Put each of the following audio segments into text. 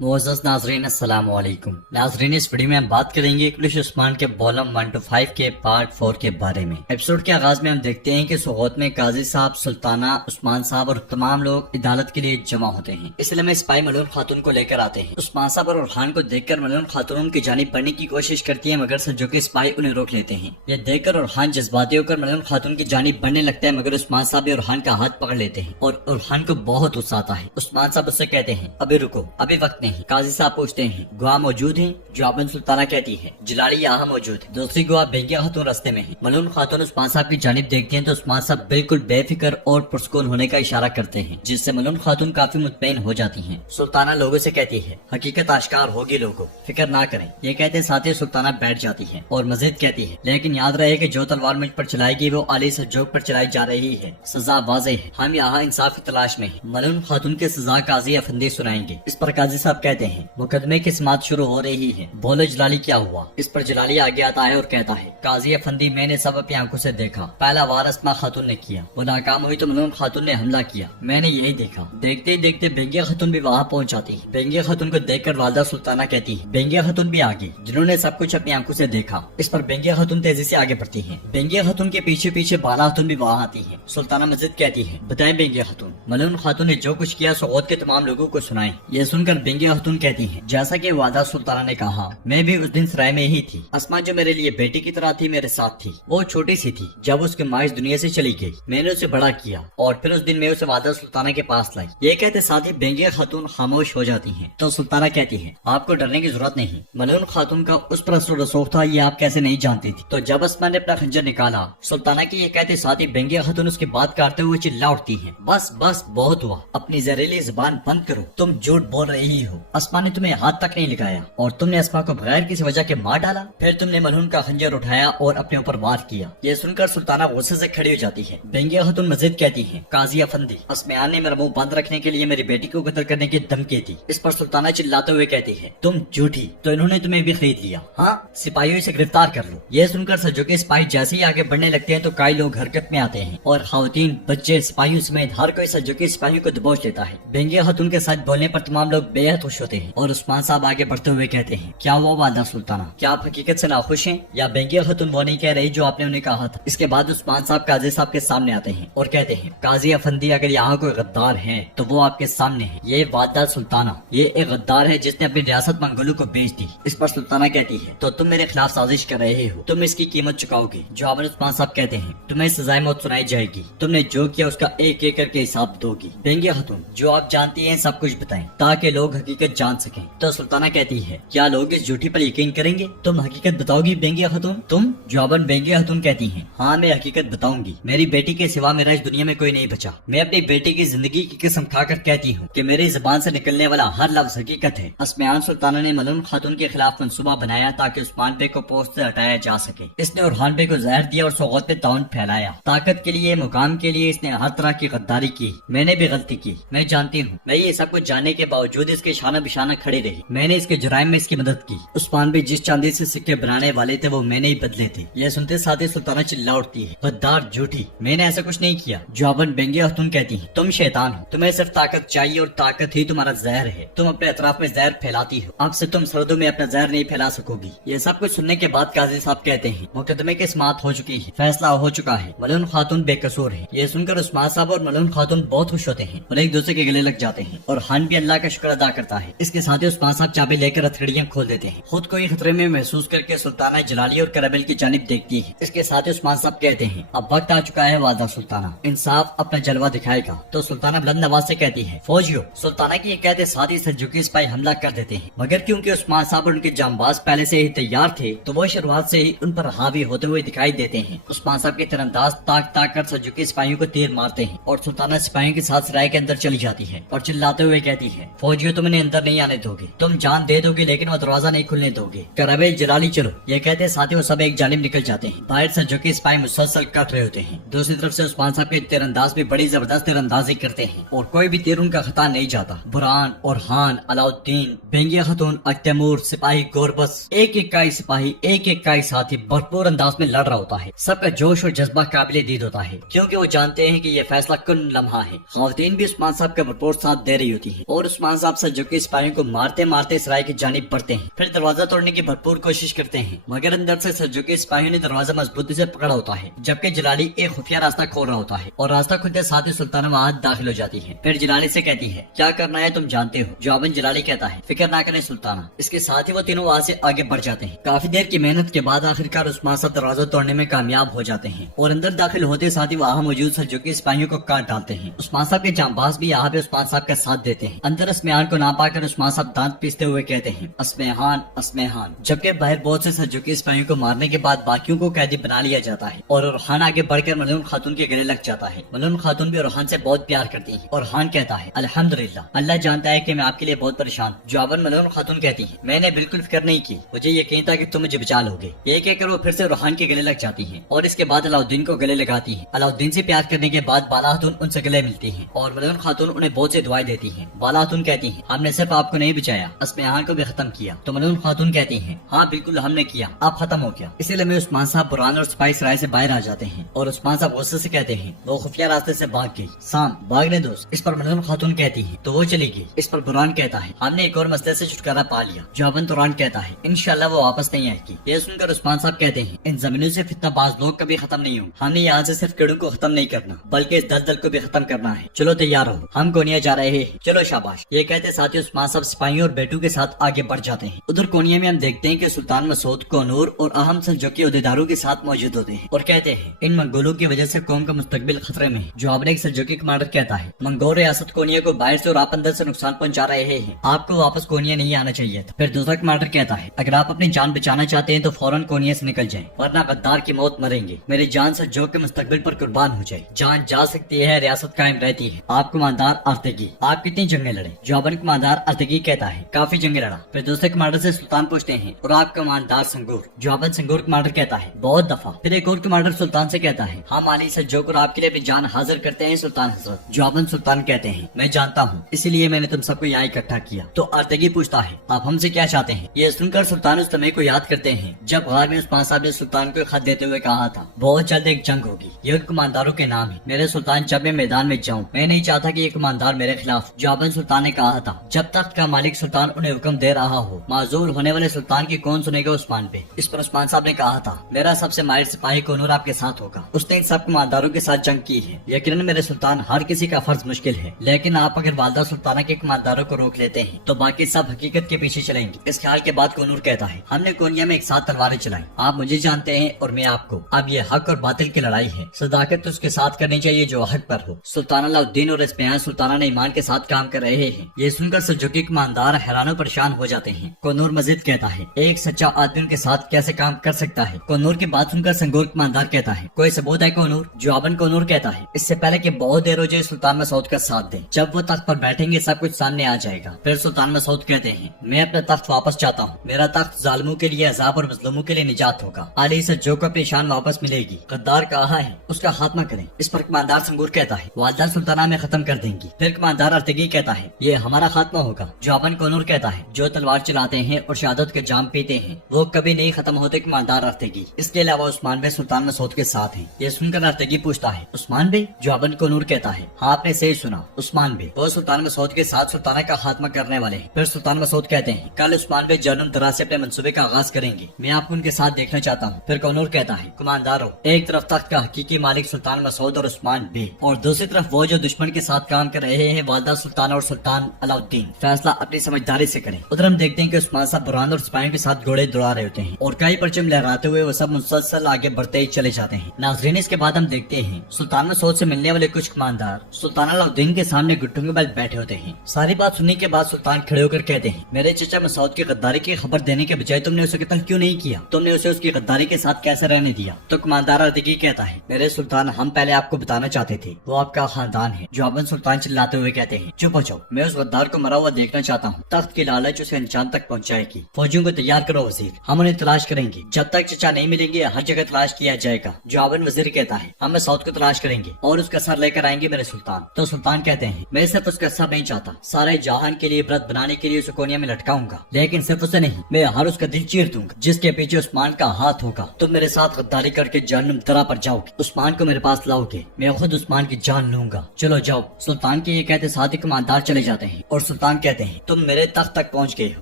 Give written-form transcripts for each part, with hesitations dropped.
मोअज़्ज़ज़ नाज़रीन अस्सलाम वालेकुम। नाज़रीन, इस वीडियो में हम बात करेंगे इंग्लिश उस्मान के वॉल्यूम 1 to 5 के पार्ट 4 के बारे में। एपिसोड के आगाज में हम देखते हैं कि सोगोत में काजी साहब, सुल्ताना, उस्मान साहब और तमाम लोग अदालत के लिए जमा होते हैं। इसलिए में स्पाई मलून खातून को लेकर आते हैं। उस्मान साहब और खान को देखकर मलून खातून उनकी जानिब बढ़ने की कोशिश करती है, मगर सज्जो स्पाई उन्हें रोक लेते हैं। यह देखकर उरहान जज्बाती होकर मलून खातून की जानिब बढ़ने लगता है, मगर उस्मान साहब भी उरहान का हाथ पकड़ लेते हैं और उरहान को बहुत गुस्सा आता है। उस्मान साहब उससे कहते हैं, अभी रुको, अभी वक्त नहीं। काजी साहब पूछते हैं, गुआ मौजूद है? जवाबन सुल्ताना कहती है, जलाली यहाँ मौजूद है। दूसरी गुआ बेंगिया खातून रास्ते में है। मलून खातून उस्मान साहब की जानिब देखते हैं तो उस्मान साहब बिल्कुल बेफिक्र और पुरस्कून होने का इशारा करते हैं, जिससे मलून खातून काफी मुतमईन हो जाती हैं। सुल्ताना लोगों से कहती है, हकीकत आश्कार होगी लोगों, फिक्र ना करें। ये कहते साथ ही सुल्ताना बैठ जाती है और मजीद कहती है, लेकिन याद रहे कि जो तलवार मुझ पर चलाएगी वो अली सज्जोग पर चलाई जा रही है। सजा वाज़ेह है, हम यहाँ इंसाफ की तलाश में हैं। मलून खातून की सजा काजी अफंदी सुनाएंगे। इस पर काजी साहब कहते हैं, मुकदमे की समाअत शुरू हो रही है, बोलो जलाली क्या हुआ? इस पर जलाली आगे आता है और कहता है, काजी अफंदी, मैंने सब अपनी आंखों से देखा। पहला वार अस्मा खातून ने किया, वो नाकाम हुई तो मलून खातून ने हमला किया, मैंने यही देखा। देखते ही देखते बेंगिया खातून भी वहाँ पहुँच जाती है। बेंगिया खातून को देखकर वालदा सुल्ताना कहती है, बेंगिया खातून भी आगे, जिन्होंने सब कुछ अपनी आंखों से देखा। इस पर बेंगिया खातून तेजी से आगे बढ़ती है। बेंगिया खातून के पीछे पीछे बाला खातून भी वहाँ आती है। सुल्ताना मस्जिद कहती है, बताएं बेंगिया खातून, मलून खातून ने जो कुछ किया सोगोत के तमाम लोगों को सुनाए। ये सुनकर बेंगिया खातून कहती है, जैसा कि वादा सुल्ताना ने कहा, मैं भी उस दिन सराय में ही थी। अस्मा जो मेरे लिए बेटी की तरह थी, मेरे साथ थी। वो छोटी सी थी जब उसकी माँ इस दुनिया से चली गई। मैंने उसे बड़ा किया और फिर उस दिन मैं उसे वादा सुल्ताना के पास लाई। ये कहते साथ ही बेंगिया खातून खामोश हो जाती हैं। तो सुल्ताना कहती है, आपको डरने की जरूरत नहीं। मलून खातून का उस पर असर रसूख था, ये आप कैसे नहीं जानती थी? तो जब अस्मा ने अपना खंजर निकाला, सुल्ताना की ये कहते साथ ही बेंगिया खातून उसकी बात काटते हुए चिल्ला उठती है, बस बस बहुत हुआ, अपनी जहरीली जुबान बंद करो, तुम झूठ बोल रही हो। अस्मा ने तुम्हें हाथ तक नहीं लगाया और तुमने अस्मा को बगैर किसी वजह के मार डाला। फिर तुमने मलून का खंजर उठाया और अपने ऊपर वार किया। ये सुनकर सुल्ताना गुस्से से खड़ी हो जाती है। बेंगिया खातून मजीद कहती है, काजी अफंदी, अस्मियान ने मेरा मुंह बंद रखने के लिए मेरी बेटी को कत्ल करने की धमकी दी। इस पर सुल्ताना चिल्लाते हुए कहती है, तुम झूठी, तो इन्होंने तुम्हें भी खरीद लिया। हाँ, सिपाहियों से गिरफ्तार कर लो। ये सुनकर सज्जो के सिपाही जैसे ही आगे बढ़ने लगते हैं तो कई लोग हरकत में आते हैं और खवातीन, बच्चे, सिपाहियों समेत हर कोई सज्जो के सिपाहियों को दबोच लेता है। बेंगिया खातून के सच बोलने पर तमाम लोग बेहद खुश होते हैं और उस्मान साहब आगे बढ़ते हुए कहते हैं, क्या वो वादा सुल्ताना, क्या आप हकीकत से नाखुश हैं या बेंगिया खातून वो नहीं कह रही जो आपने उन्हें कहा था? इसके बाद उस्मान साहब काजी साहब के सामने आते हैं और कहते हैं, काजी अफंदी, अगर यहाँ कोई गद्दार है तो वो आपके सामने है। ये वादा सुल्ताना, ये एक गद्दार है जिसने अपनी रियासत मंगोलों को बेच दी। इस पर सुल्ताना कहती है, तो तुम मेरे खिलाफ साजिश कर रहे हो, तुम इसकी कीमत चुकाओगे। जवाब उस्मान साहब कहते हैं, तुम्हें सजाए मौत सुनाई जाएगी, तुमने जो किया उसका एक एक करके हिसाब दोगी। बेंगिया खातून, जो आप जानती हैं सब कुछ बताएं ताकि लोग हकीकत जान सकें। तो सुल्ताना कहती है, क्या लोग इस झूठी पर यकीन करेंगे? तुम हकीकत बताओगी बेंगिया खातून? तुम? जवाबन बेंगिया खातून कहती हैं, हाँ मैं हकीकत बताऊंगी। मेरी बेटी के सिवा मेरा इस दुनिया में कोई नहीं बचा। मैं अपनी बेटी की जिंदगी की कसम खाकर कहती हूँ कि मेरी जुबान से निकलने वाला हर लफ्ज हकीकत है। अस्मियान सुल्ताना ने मलून खातून के खिलाफ मंसूबा बनाया ताकि उस्मान बे को पोस्ट से हटाया जा सके। इसने उरहान बे को जहर दिया और सौगत पे ताउन फैलाया। ताकत के लिए, मुकाम के लिए इसने हर तरह की गद्दारी की। मैंने भी गलती की, मैं जानती हूँ। मैं ये सब कुछ जानने के बावजूद इसके शाना बिशाना खड़ी रही। मैंने इसके जुराइम में इसकी मदद की। उस्मान बे जिस चांदी से सिक्के बनाने वाले थे वो मैंने ही बदले थे। यह सुनते साथ ही सुल्ताना चिल्ला उठती है, गद्दार, झूठी, मैंने ऐसा कुछ नहीं किया। जवाबन बेंगिया खातून कहती है, तुम शैतान हो, तुम्हें सिर्फ ताकत चाहिए और ताकत ही तुम्हारा जहर है। तुम अपने अतराफ में जहर फैलाती हो, अब से तुम सरहदों में अपना जहर नहीं फैला सकोगी। ये सब कुछ सुनने के बाद काजी साहब कहते हैं, मुकदमे की समाअत हो चुकी है, फैसला हो चुका है, मलून खातून बेकसूर है। ये सुनकर उस्मान साहब और मलून खातून बहुत खुश होते हैं और एक दूसरे के गले लग जाते हैं और खान भी अल्लाह का शुक्र अदा करता है। इसके साथ ही उस्मान साहब चाबी लेकर हथकड़ियां खोल देते हैं। खुद को ही खतरे में महसूस करके सुल्ताना जलाली और करबल की जानिब देखती है। इसके साथ ही उस्मान साहब कहते हैं, अब वक्त आ चुका है वादा सुल्ताना, इंसाफ अपना जलवा दिखाएगा। तो सुल्ताना बुलंद आवाज से कहती है, फौजियों। सुल्ताना की ये कहते साथ ही सज्जुकी सिपाही हमला कर देते हैं, मगर क्योंकि उस्मान साहब और उनके जांबाज पहले से ही तैयार थे तो वो शुरुआत से ही उन पर हावी होते हुए दिखाई देते हैं। उस्मान साहब के तीरंदाज ताक ताक कर सज्जुकी सिपाहियों को तीर मारते हैं और सुल्ताना सिपाहियों के साथ सराय के अंदर चली जाती है और चिल्लाते हुए कहती है, फौजियों तुम इन्हें अंदर नहीं आने दोगे, तुम जान दे दोगे लेकिन वो दरवाजा नहीं खुलने दोगे। करबल, जलाली चलो। ये कहते साथ ही वो सब एक जानिब निकल जाते हैं। बाहर सज्जुकी सिपाही मुसलसल कट रहे होते हैं। दूसरी तरफ से उस्मान साहब के तीरंदाज भी बड़ी जबरदस्त तीरंदाजी करते हैं और कोई भी तीर उनका खता नहीं जाता। बुरहान और हान, अलाउद्दीन, बेंगिया खातून, तैमूर, सिपाही गोरबस, एक एक का सिपाही, एक एक का साथी भरपूर अंदाज में लड़ रहा होता है। सबका जोश और जज्बा काबिल दीद होता है क्योंकि वो जानते हैं कि ये फैसला कुन लम्हा है। खवातीन भी उस्मान साहब का भरपूर साथ दे रही होती है और उस्मान साहब सज्जों सल्जूकी सिपाहियों को मारते मारते सराय की जानिब बढ़ते हैं। फिर दरवाजा तोड़ने की भरपूर कोशिश करते हैं, मगर अंदर से सल्जूकी सिपाहियों ने दरवाजा मजबूती से पकड़ा होता है, जबकि जलाली एक खुफिया रास्ता खोल रहा होता है और रास्ता खुलते साथ ही सुल्ताना वहां दाखिल हो जाती है। फिर जलाली से कहती है, क्या करना है तुम जानते हो। जवाबन जलाली कहता है, फिक्र ना करें सुल्ताना। इसके साथ ही वो तीनों वहां से आगे बढ़ जाते हैं। काफी देर की मेहनत के बाद आखिरकार उस्मान साहब दरवाजा तोड़ने में कामयाब हो जाते हैं और अंदर दाखिल होते साथ ही वहाँ मौजूद सल्जूकी सिपाहियों को काट डालते हैं। उस्मान साहब के जांबाज भी यहाँ पे उस्मान साहब का साथ देते हैं। अंदर अस्मेहान को ना पाकर उस्मान साहब दांत पीसते हुए कहते हैं, अस्मेहान अस्मेहान। जबकि बाहर बहुत से सल्जूकी सिपाहियों को मारने के बाद बाकियों को कैदी बना लिया जाता है और रुहान आगे बढ़कर मलून खातून के गले लग जाता है। मलून खातून भी रुहान से बहुत प्यार करती है और रुहान कहता है, अल्हम्दुलिल्लाह, अल्लाह जानता है कि मैं आपके लिए बहुत परेशान। जवाबन मलून खातून कहती है, मैंने बिल्कुल फिक्र नहीं की, मुझे यकीन था कि तुम मुझे बचा लोगे। ये कहकर वो फिर से रुहान के गले लग जाती है और इसके बाद अलाउद्दीन को गले लगाती है। अलाउद्दीन से प्यार करने के बाद बाला खातून उनसे गले मिलती है और मलून खातून उन्हें बहुत से दुआएं देती है। बाला खातून कहती है, हमने सिर्फ आपको नहीं बचाया, अस्मेहान को भी खत्म किया। तो मलून खातून कहती है, हाँ बिल्कुल हमने किया, अब खत्म हो गया। इसीलिए में उस्मान साहब बुरहान और सिपाही सराय से बाहर आ जाते हैं और उस्मान साहब गुस्से से कहते हैं, वो खुफिया रास्ते से भाग गई। साम भागने दो। इस पर मलून खातून कहती है, तो वो चली गई। इस पर बुरहान कहता है, हमने एक और मसले से छुटकारा पा लिया। जवाबन तुरान कहता है, इंशाल्लाह वो वापस नहीं आएगी। ये सुनकर उस्मान साहब कहते हैं, इन जमीनों से फितनाबाज लोग कभी खत्म नहीं होंगे। हमने यहाँ से सिर्फ कीड़ों को खत्म नहीं करना बल्कि इस दलदल को भी खत्म करना है। चलो तैयार हो, हम कोनिया जा रहे हैं, चलो शाबाश। ये कहते साथ ही उस्मान साहब सिपाहियों और बेटू के साथ आगे बढ़ जाते हैं। उधर कोनिया में हम देखते हैं कि सुल्तान मसूद, कोनूर और अहम सल्जूकी ओहदेदारों के साथ मौजूद होते हैं और कहते हैं, इन मंगोलों की वजह से कौम का मुस्तकबिल खतरे में है। जवाब एक सल्जूकी कमांडर कहता है, मंगोल रियासत कोनिया को बाहर से और आप अंदर से नुकसान पहुंचा रहे हैं, आपको वापस कोनिया नहीं आना चाहिए था। फिर दूसरा कमांडर कहता है, अगर आप अपनी जान बचाना चाहते हैं तो फौरन कोनिया से निकल जाएं, वरना गद्दार की मौत मरेंगे। मेरी जान सल्जूक के मुस्तकबिल पर कुर्बान हो जाए। जान जा सकती है, रियासत कायम रहती है। आप कमांडर अर्तगी, आप कितनी जंगें लड़े। जवाबन कमांडर अर्तगी कहता है, काफी जंगें लड़ा। फिर दूसरे कमांडर से सुल्तान पूछते हैं, और आप कमांडर संगूर। जवाबन संगूर कमांडर कहता है, बहुत दफा। फिर एक और कमांडर सुल्तान से कहता है, हम अली सल्जूक और आपके लिए अपनी जान हाजिर करते हैं सुल्तान हजरत। जवाबन सुल्तान कहते हैं, मैं जानता हूँ, इसीलिए मैंने तुम सबको यहाँ इकट्ठा किया। तो अर्तगी पूछता है, आप हमसे क्या चाहते हैं। ये सुनकर सुल्तान उस समय को याद करते हैं जब गार में उस्मान साहब ने सुल्तान को खत देते हुए कहा था, बहुत जल्द एक जंग होगी, ये उन कमांडरों के नाम है। मेरे सुल्तान, जब मैं मैदान में जाऊँ, मैं नहीं चाहता कि ये कमांडर मेरे खिलाफ। जवाबन सुल्तान ने कहा था, जब तक का मालिक सुल्तान उन्हें हुक्म दे रहा हो, माजूर होने वाले सुल्तान की कौन सुनेगा उस्मान पे। इस पर उस्मान साहब ने कहा था, मेरा सबसे माहिर सिपाही कोनूर आपके साथ होगा, उसने इन सब कमांडरों के साथ जंग की है। यकीनन मेरे सुल्तान, हर किसी का फर्ज मुश्किल है, लेकिन आप अगर वालदा सुल्ताना के कमांडरों को रोक लेते हैं तो बाकी सब हकीकत के पीछे चलेंगे। इस ख्याल के बाद कोनूर कहता है, हमने कोनिया में एक साथ तलवारें चलाई, आप मुझे जानते हैं और मैं आपको। अब ये हक और बातिल की लड़ाई है, सदाकत तो उसके साथ करनी चाहिए जो हक पर हो। सुल्तान अलाउद्दीन और इस्पेहान सुल्ताना ने ईमान के साथ काम कर रहे हैं। ये सुनकर सल्जूकी कमांडर हैरान परेशान हो जाते हैं। कोनूर मजीद कहता है, एक सच्चा आदमी उनके साथ कैसे काम कर सकता है। कोनूर की बात सुनकर संगूर कमांडर कहता है, कोई सबूत है कोनूर। जवाबन कोनूर कहता है, इससे पहले कि बहुत देर हो जाए सुल्तान मसूद का साथ दें, जब वो तख्त पर बैठेंगे सब कुछ सामने आ जाएगा। फिर सुल्तान मसूद कहते हैं, मैं अपना तख्त वापस चाहता हूँ, मेरा तख्त जालिमों के लिए अजाब और मजलूमों के लिए निजात होगा। अली सल्जूक को अपनी शान वापस मिलेगी। गद्दार कहाँ है, उसका खात्मा करें। इस पर कमांडर संगूर कहता है, वालदा सुल्ताना में खत्म कर देंगी। फिर कमांडर अर्तगी कहता है, ये हमारा खात्मा होगा। जवाबन कोनूर कहता है, जो तलवार चलाते हैं और शहादत के जाम पीते हैं वो कभी नहीं खत्म होते कमांडर अर्तगी। इसके अलावा उस्मान बे सुल्तान मसूद के साथ हैं। ये सुनकर अर्तगी पूछता है, उस्मान बे। जवाबन कोनूर कहता है, हाँ आपने सही सुना, उस्मान बे वो सुल्तान मसूद के साथ सुल्ताना का खात्मा करने वाले हैं। फिर सुल्तान मसूद कहते हैं, कल उस्मान बे जन्म दरा से अपने मंसूबे का आगाज करेंगे, मैं आपको उनके साथ देखना चाहता हूँ। फिर कोनूर कहता है, कमांडरों, एक तरफ तख्त का हकीकी मालिक सुल्तान मसूद और उस्मान बे और दूसरी तरफ वो जो दुश्मन के साथ काम कर रहे हैं वालदा सुल्तान और सुल्तान अलाउद्दीन, फैसला अपनी समझदारी से करें। उधर हम देखते हैं कि उस्मान साहब बुरहान और सिपाहियों के साथ घोड़े दौड़ा रहे होते हैं और कई परचम लहराते हुए वो सब मुसलसल आगे बढ़ते ही चले जाते हैं। नाज़रीन, इसके बाद हम देखते हैं सुल्तान मसूद से मिलने वाले कुछ कमांडर सुल्तान अलाउद्दीन के सामने घुटनों के बल बैठे होते हैं। सारी बात सुनने के बाद सुल्तान खड़े होकर कहते हैं, मेरे चचा मसूद की गद्दारी की खबर देने के बजाय तुमने उसे कत्ल क्यों नहीं किया, तुमने उसे उसकी गद्दारी के साथ कैसे रहने दिया। तो कमांडर अर्तगी कहता है, मेरे सुल्तान, हम पहले आपको बताना चाहते थे, वो आपका खानदान है। जवाबन सुल्तान चिल्लाते हुए कहते हैं, चुप हो जाओ, मैं उस गद्दार को मरा हुआ देखना चाहता हूँ। तख्त की लालच उसे अंजाम तक पहुँचाएगी। फौजियों को तैयार करो वजीर, हम उन्हें तलाश करेंगे, जब तक चचा नहीं मिलेंगे हर जगह तलाश किया जाएगा। जवाबन वजीर कहता है, हम मसूद को तलाश करेंगे और उसका सर लेकर आएंगे मेरे सुल्तान। तो सुल्तान कहते हैं, मैं सिर्फ उसका सर नहीं चाहता, सारे जहान के लिए व्रत बनाने के लिए उसे कोनिया में लटकाऊंगा, लेकिन सिर्फ उसे नहीं, मैं हर उसका दिल चीर दूंगा जिसके पीछे उस्मान का हाथ होगा। तुम मेरे साथ गद्दारी करके जहन्नुम दरा पर जाओगे, उस्मान को मेरे पास लाओगे, मैं खुद उस्मान की जान लूंगा। चलो जाओ। सुल्तान के ये कहते साथ ही कमांडर चले जाते हैं और سلطان کہتے ہیں تم میرے تخت تک پہنچ گئے ہو،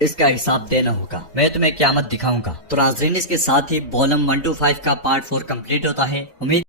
اس کا حساب دینا ہوگا، میں تمہیں قیامت دکھاؤں گا۔ تو ناظرین اس کے ساتھ ہی والوم 1 to 5 کا پارٹ 4 کمپلیٹ ہوتا ہے۔ امید